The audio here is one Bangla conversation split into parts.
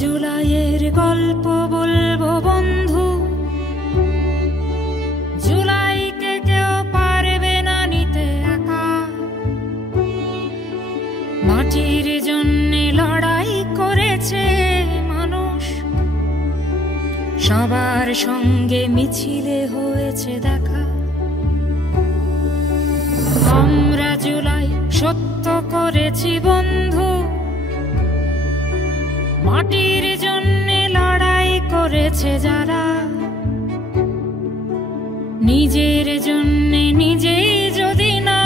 জুলাইয়ের গল্প বলবো বন্ধু, জুলাইকে কেউ পারবে না নিতে একা। মাটির জন্যে লড়াই করেছে মানুষ, সবার সঙ্গে মিছিলে হয়েছে দেখা। আমরা জুলাই সত্য করেছি বন্ধু, মাটির জন্যে লড়াই করেছে যারা। নিজের জন্যে নিজেই যদি না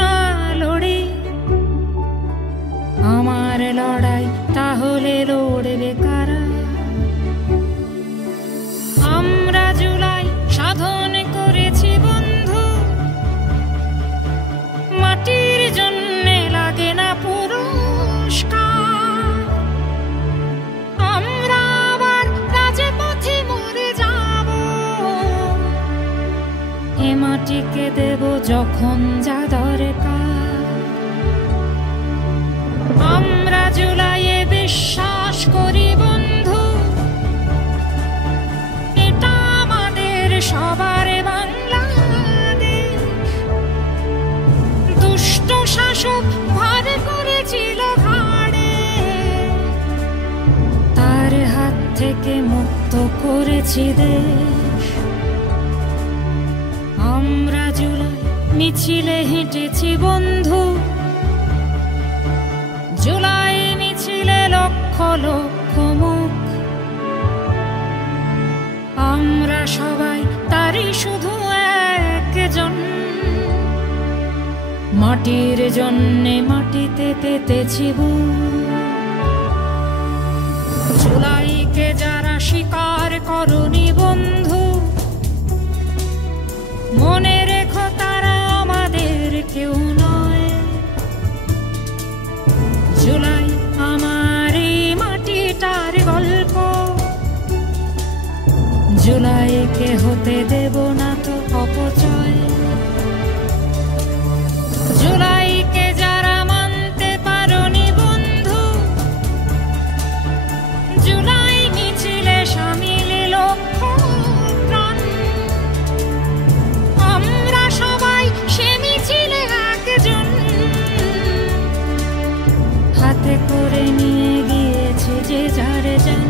লড়ি, আমার লড়াই তাহলে লড়বে কারা? আমরা জুলাই সাধন করেছি বন্ধু, মাটির জন্যে লাগে না পুরস্কার। আমরা আবার রাজপথে মরে যাব, এ মাটিকে দেব যখন যা দরকার। আমরা জুলাইয়ে বিশ্বাস করি বন্ধু, এটা আমাদের সবার বাংলাদেশ। দুষ্ট শাসক ভার করেছিল ঘাড়ে, তার হাত থেকে মুক্ত করেছি দেশ। আমরা জুলাই মিছিলে হেঁটেছি বন্ধু, জুলাই মিছিলে লক্ষ লক্ষ মুখ। আমরা সবাই তারই শুধু একজন, মাটির জন্যে মাটিতে পেতেছি বুক। জুলাইকে যারা স্বীকার করনি বন্ধু, মনে রেখো তারা আমাদের কেউ নয়। জুলাই আমার এই মাটিটার গল্প, জুলাইকে হতে দেব না তো অপচয়। জুলাইকে যারা মানতে পারোনি বন্ধু, জুলাই মিছিলে শামিল লক্ষ প্রাণ। আমরা সবাই সে মিছিলে একজন, হাতে করে নিয়ে গিয়েছে যে যার যান।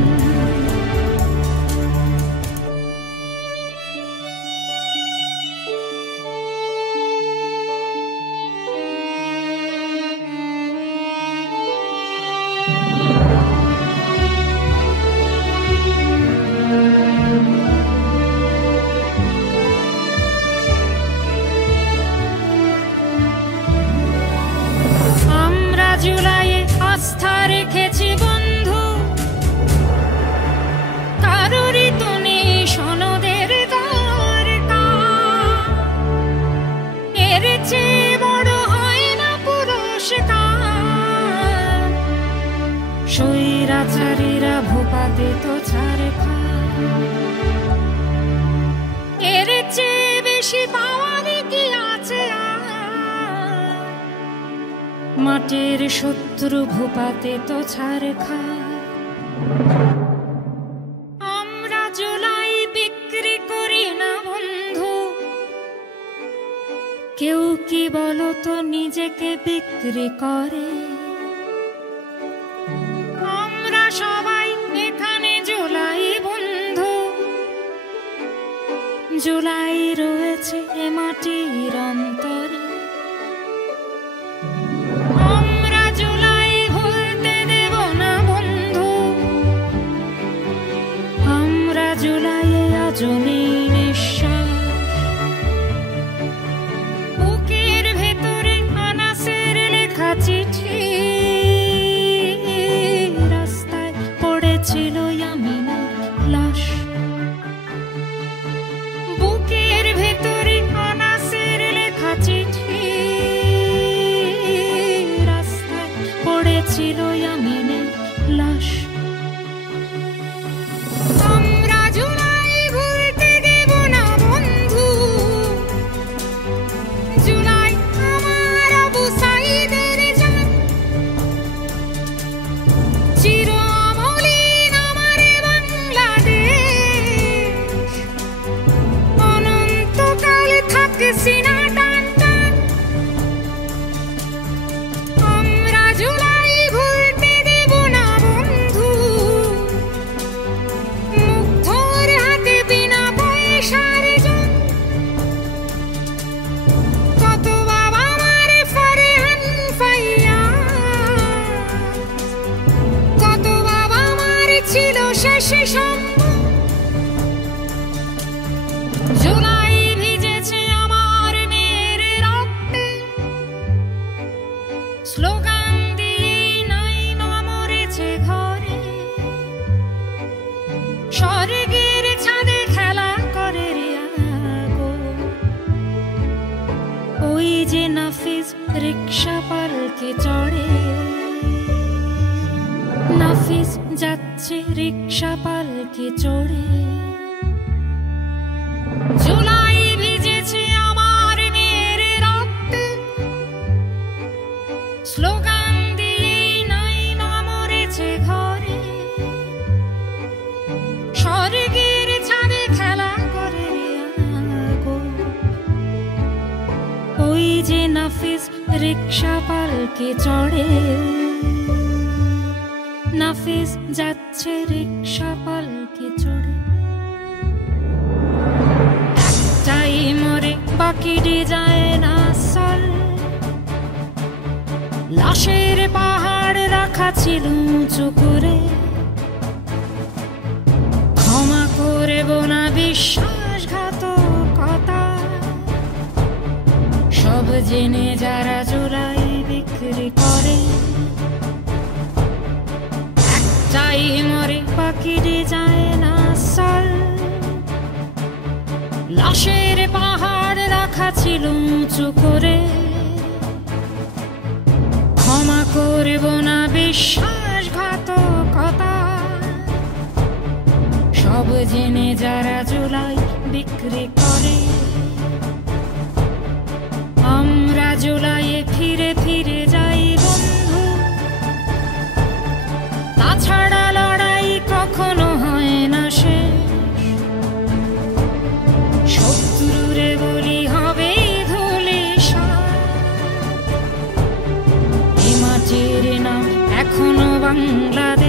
জুলাইয়ে আস্থা রেখেছি বন্ধু, কারোরই তো নেই সনদের দরকার। এর চেয়ে বড় হয় না পুরস্কার, স্বৈরাচারীরা ভূপাতে তো ছাড় খায়। এর চেয়ে বেশি পাওয়ার কি আছে? মাটির শত্রু ভূপাতে তো ছাড় খায়। আমরা জুলাই বিক্রি করি না বন্ধু, কেউ কি বলো তো নিজেকে বিক্রি করে? আমরা সবাই এখানে জুলাই বন্ধু, জুলাই রয়েছে এ মাটির অন্তরে। আমরা জুলাই ভুলতে দেব না বন্ধু, আমরা জুলাইয়ে আজও নেই নিঃশ্বাস। বুকের ভেতরে আনাসের লেখা চিঠি, রাস্তায় পড়েছিল ইয়ামিনের লাশ। বুকের ভেতরে আনাসের লেখা চিঠি, রাস্তায় পড়েছিল ইয়ামিনের লাশ। আমরা জুলাই ভুলতে দেব না বন্ধু, জুলাই আমার আবু সাঈদের জান। চির অমলিন আমার ছিল শেষে জুলাই ভিজেছে আমার মেয়ের রক্তে, স্লোগান দিয়ে নাই মরেছে ঘরে, স্বর্গের ছাদে খেলা করে রে আগো। ওই যে নাফিস রিক্সা পালকে চড়ে, নাফিস যাচ্ছে রিক্সা পালকে চড়ে। জুলাই ভিজেছে আমার মেয়ের রক্তে, স্লোগান দিয়ে নাই মরেছে ঘরে, স্বর্গের ছাদে খেলা করে আগো। ওই যে নাফিস রিক্সা পালকে চড়ে, নাফিস যাচ্ছে রিক্সা পালকে চড়ে। একটাই মরে বাকিটি যায় না সল, লাশের পাহাড় রাখা ছিল উঁচু করে। ক্ষমা করব না বিশ্বাসঘাতকতা, সব জেনে যারা জুলাই বিক্রি করে। একটাই মরে বাকিটি যায় না সল, লাশের পাহাড় রাখা ছিল উঁচু করে। ক্ষমা করব না বিশ্বাসঘাতকতা, সব জেনে যারা জুলাই বিক্রি করে। আমরা জুলাইয়ে ফিরে ফিরে যাই বন্ধু, তাছাড়া লড়াই কখনো হয় না শেষ। শত্রুরে বলি হবে ধুলি সাত, এ মাটির নাম এখনো বাংলাদেশ।